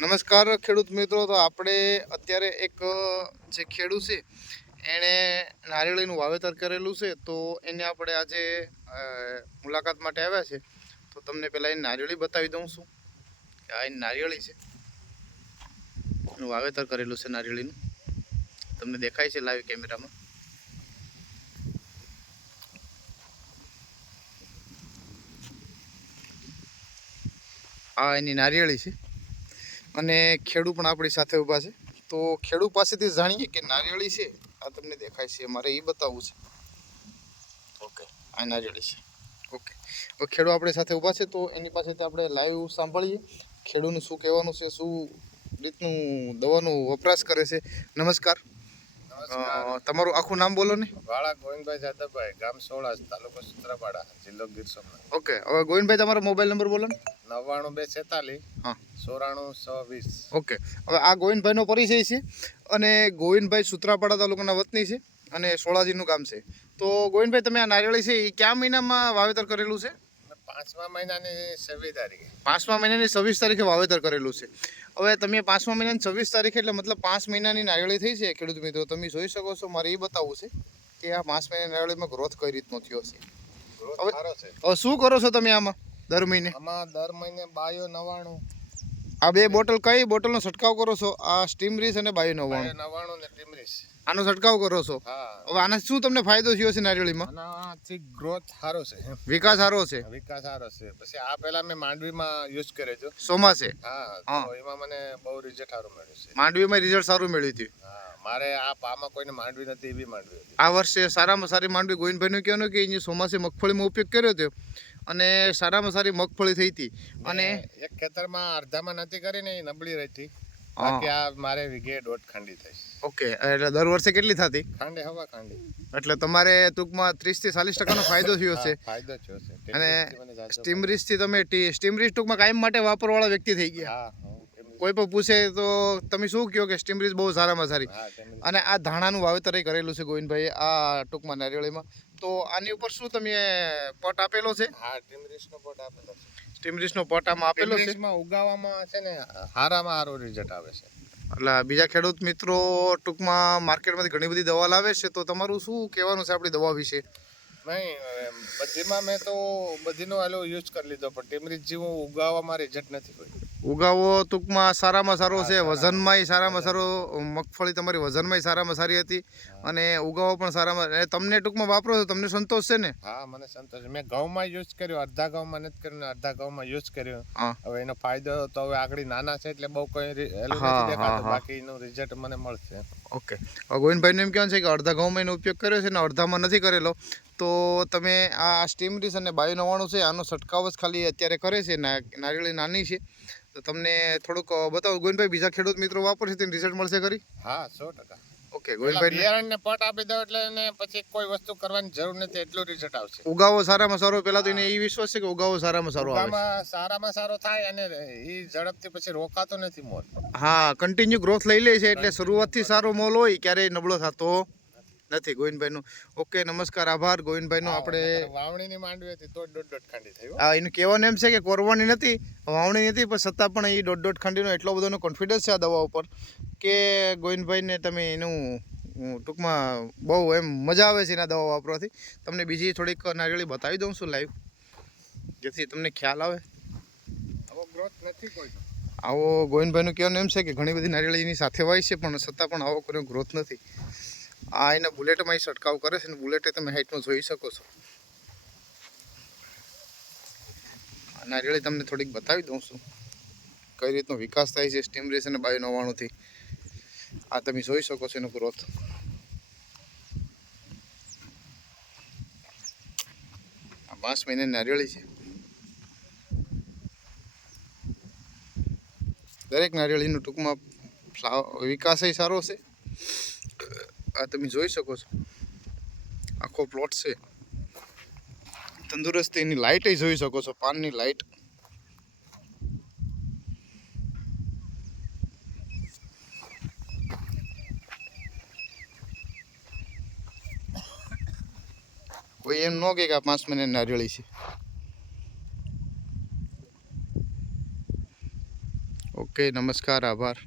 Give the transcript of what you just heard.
નમસ્કાર ખેડૂત મિત્રો. તો આપણે અત્યારે એક જે ખેડૂત છે એણે નારિયેળીનું વાવેતર કરેલું છે, તો એને આપણે આજે મુલાકાત માટે આવ્યા છે. તો તમને પહેલાં એની નારિયેળી બતાવી દઉં છું કે આ એની નારિયેળી છે, એનું વાવેતર કરેલું છે નારિયેળીનું. તમને દેખાય છે લાઈવ કેમેરામાં. આ એની નારિયેળી છે અને ખેડૂત પણ આપણી સાથે ઊભા છે. તો ખેડૂત પાસેથી જાણીએ કે નારિયેળી છે, આ તમને દેખાય છે, મારે એ બતાવવું છે. ઓકે, આ નારિયેળી છે. ઓકે, હવે ખેડૂત આપણી સાથે ઊભા છે, તો એની પાસેથી આપણે લાઈવ સાંભળીએ ખેડૂતનું શું કહેવાનું છે, શું રીતનું દવાનું વપરાશ કરે છે. નમસ્કાર, તમારું આખું નામ બોલો ને. વાળા ગોવિંદભાઈ જાદવભાઈ, ગામ સોળાસ, તાલુકો સૂત્રાપાડા, જિલ્લો ગીર સોમનાથ. ઓકે, હવે ગોવિંદભાઈ તમારો મોબાઈલ નંબર બોલો ને. 99 246 હા 94 120. ઓકે, હવે આ ગોવિંદભાઈનો પરિચય છે અને ગોવિંદભાઈ સૂત્રાપાડા તાલુકાના વતની છે અને સોળાજીનું ગામ છે. તો ગોવિંદભાઈ, તમે આ નારિયેળી છે એ કયા મહિનામાં વાવેતર કરેલું છે? 5મા મહિનાની 26 તારીખે. 5મા મહિનાની 26 તારીખે વાવેતર કરેલું છે. હવે તમે 5મા મહિનાની 26 તારીખે એટલે મતલબ 5 મહિનાની નારિયેળી થઈ છે. ખેડૂત મિત્રો, તમે જોઈ શકો છો. મારે એ બતાવવું છે કે આ 5 મહિનાની નારિયેળીમાં ગ્રોથ કઈ રીતનો થયો છે. હવે શું કરો છો તમે આમાં દર મહિને? આમાં દર મહિને બાયો 99. આ બે બોટલ કઈ બોટલનો છંટકાવ કરો છો? આ સ્ટીમરીસ અને બાયો 99 99 ને ટીમરીસ. આનો છંટકાવ કરો છો. હા. હવે આના શું તમને ફાયદો થયો છે નારિયેળીમાં? આનાથી ગ્રોથ સારો છે, વિકાસ સારો છે. વિકાસ સારો છે. પછી આ પહેલા મેં માંડવીમાં યુઝ કર્યો હતો. ચોમાસે હા, તો એમાં મને બહુ રિઝલ્ટ સારું મળ્યું છે. માંડવીમાં રિઝલ્ટ સારું મળ્યું હતું. હા, મારે આ પામાં કોઈને માંડવી નથી, એવી માંડવી હતી. આ વર્ષે સારામાં સારી માંડવી ગોવિંદભાઈનું કહેવાનું કે અહીંયા ચોમાસે મગફળીમાં ઉપયોગ કર્યો હતો અને સારામાં સારી મગફળી થઈ હતી. અને એક ખેતરમાં અડધામાં નથી કરીને એ નબળી રહી. બાકી આ મારે વીઘે 1.5 ખાંડી થઈ. ઓકે, એટલે દર વર્ષે કેટલી થતી? ખાંડી હવા ખાંડી. એટલે તમારે ટૂંકમાં 30 થી 40% ફાયદો થયો છે. ફાયદો થયો છે. અને સ્ટીમરીસથી તમે સ્ટીમરીસ ટૂંકમાં કાયમ માટે વાપરવાળા વ્યક્તિ થઈ ગયા. કોઈ પણ પૂછે તો તમે શું કહો કે સ્ટીમરીસ બહુ સારામાં સારી. અને આ ધાણાનું વાવેતર કરેલું છે ગોવિંદભાઈ આ ટૂંકમાં નારિયેળીમાં. તો આની ઉપર શું તમે પટ આપેલો છે? હા, સ્ટીમરીસનો પટ આપેલો છે. સ્ટીમરીસનો પટ આમાં આપેલો છે. ઉગાવામાં છે ને હારામાં હારો રિઝલ્ટ આવે છે. એટલે બીજા ખેડૂત મિત્રો ટૂંકમાં માર્કેટમાંથી ઘણી બધી દવા લાવે છે, તો તમારું શું કહેવાનું છે આપણી દવા વિશે? નહીં, બધીમાં મેં તો બધીનો આલો યુઝ કરી લીધો, પણ ટીમરીસ જેવું ઉગાવામાં રિઝલ્ટ નથી કોઈ. ઉગાવો ટૂંકમાં સારામાં સારો છે, વજનમાંય સારામાં સારો, મગફળી તમારી વજનમાંય સારામાં સારી હતી અને ઉગાવો પણ સારામાં. તમને ટૂંકમાં વાપરો છો, તમને સંતોષ છે ને? હા, મને સંતોષ. મેં ઘઉંમાં યુઝ કર્યો, અડધા ઘઉંમાં નથી કર્યું, અડધા ઘઉંમાં યુઝ કર્યો. હવે એનો ફાયદો તો હવે આગળ નાના છે એટલે બહુ કોઈ હેલું નથી દેખાતું, બાકી એનું રિઝલ્ટ મને મળશે. ઓકે, ગોવિંદભાઈનું એમ કહેવાનું છે કે અડધા ઘઉંમાં એનો ઉપયોગ કર્યો છે ને અડધામાં નથી કરેલો. તો તમે આ સ્ટીમરીસ અને બાયો 99 છે, આનો છંટકાવ જ ખાલી અત્યારે કરે છે. નારિયેળી નાની છે, તો તમને થોડુંક બતાવો ગોવિંદભાઈ, બીજા ખેડૂત મિત્રો વાપરશે તેને રિઝલ્ટ મળશે ખરી? હા, 100%. ઓકે ગોવિંદભાઈ, બિયારણને પટ આપી દો એટલે એને પછી કોઈ વસ્તુ કરવાની જરૂર નથી, એટલું રિઝલ્ટ આવશે. ઉગાવો સારામાં સારો. પહેલા તો એને એ વિશ્વાસ છે કે ઉગાવો સારામાં સારો આવે. સારામાં સારો થાય અને એ ઝડપથી પછી રોકાતો નથી મોલ. હા, કન્ટિન્યુ ગ્રોથ લઈ લે છે, એટલે શરૂઆતથી સારો મોલ હોય, ક્યારેય નબળો થતો નથી ગોવિંદભાઈનું. ઓકે, નમસ્કાર, આભાર ગોવિંદભાઈનો. આપણે વાવણીની માંડવી હતી તો 1.5 ખાંડી થઈ. હા, એનું કહેવાનું એમ છે કે કોરવાની નથી, વાવણી નથી, પણ છતાં પણ એ 1.5 ખાંડીનો એટલો બધો કોન્ફિડન્સ છે આ દવા ઉપર કે ગોવિંદભાઈને તમે એનું ટૂંકમાં બહુ એમ મજા આવે છે એના દવા વાપરવાથી. તમને બીજી થોડીક નારિયેળી બતાવી દઉં છું લાઈવ, જેથી તમને ખ્યાલ આવે. આવો ગ્રોથ નથી કોઈ. આવો ગોવિંદભાઈનું કહેવાનું એમ છે કે ઘણી બધી નારિયેળી એની સાથે હોય છે, પણ છતાં પણ આવો કોઈ ગ્રોથ નથી. આ એના બુલેટમાં એ છંટકાવ કરે છે, અને બુલેટે તમે હાઈટમાં જોઈ શકો છો. નારિયેળી તમને થોડીક બતાવી દઉં છું કઈ રીતનો વિકાસ થાય છે સ્ટીમરીસ અને બાયો 99થી. આ તમે જોઈ શકો છો એનો ગ્રોથ. આ 5 મહિનાની નારિયેળી છે. દરેક નારિયેળીનું ટૂંકમાં વિકાસ સારો છે. આ તમે જોઈ શકો છો, આખો પ્લોટ છે. તંદુરસ્તી એની લાઇટ જોઈ શકો છો, પાનની લાઇટ. કોઈ એમ ન કહે કે આ 5 મહિનાની નારિયેળી છે. ઓકે, નમસ્કાર, આભાર.